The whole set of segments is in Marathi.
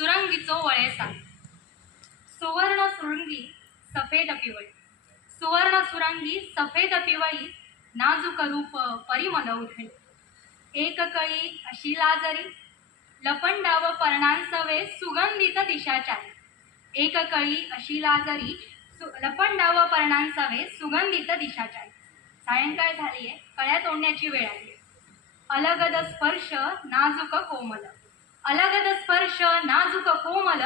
सुरंगीचो वळेसा सुवर्ण सुरंगी सफेद पिवळी. सुवर्ण सुरंगी सफेद पिवळी नाजूक रूप परिमल उधळी. एक कळी अशी लाजरी लपंडाव पर्णांसवे सुगंधित दिशाचारी. एक कळी अशी लाजरी सु लपंडाव पर्णांसवे सुगंधित दिशाचारी. सायंकाळ झाली आहे कळ्या तोडण्याची वेळ आली अलगद स्पर्श नाजूक कोमल. अलगद कोमल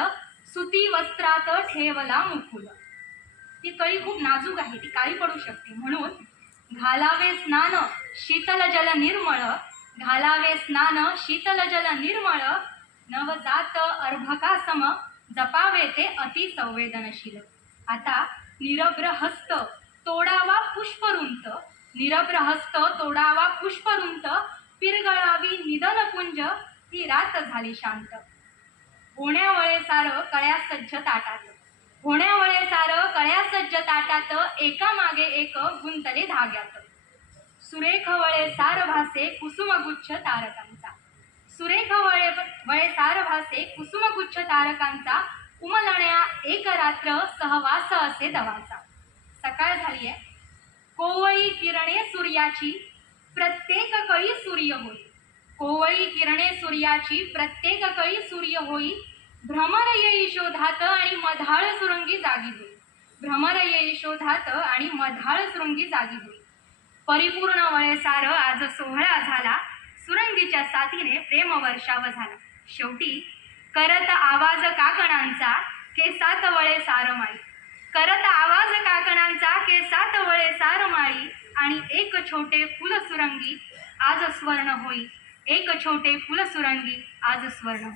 सुती वस्त्रात ठेवला मुकुल. ती कळी खूप नाजूक आहे ती काळी पडू शकते. म्हणून घालावे स्नान शीतल जल निर्मळ. घालावे स्नान शीतल जल निर्मळ. नवजात अर्भकासम जपावे ते अति संवेदनशील. आता निरभ्र हस्त तोडावा पुष्परुंत. निरभ्र हस्त तोडावा पुष्परुंत. पिरगळावी निधन कुंज ही रात झाली शांत. होण्यावळे सार कळ्या सज्ज ताटात. होण्यावळे सार कळ्या सज्ज ताटात एका मागे एक गुंतले धाग्यात. सुरेख वळे सार भासे कुसुमगुच्छ तारकांचा. सुरेख वळे वळे सार भासे कुसुमगुच्छ तारकांचा. उमलण्या एक रात्र सहवास असे दवाचा. सकाळ झाली आहे कोवळी किरणे सूर्याची. प्रत्येक कळी सूर्य होईल. कोवळी किरणे सूर्याची प्रत्येक कळी सूर्य होई. भ्रमर येई शोधात आणि मधाळ सुरंगी जागी होई भ्रमर येई शोधात आणि मधाळ सुरंगी जागी होई परिपूर्ण वयसार आज सोहळा झाला. सुरंगीच्या साथीने प्रेम वर्षाव झाला. शेवटी करत आवाज काकणांचा केसात वळे सारमाळी करत आवाज काकणांचा केसात वळे सारमाळी आणि एक छोटे फुल सुरंगी आज स्वर्ण होई. एक छोटे फुल सुरंगी आज स्वर्ण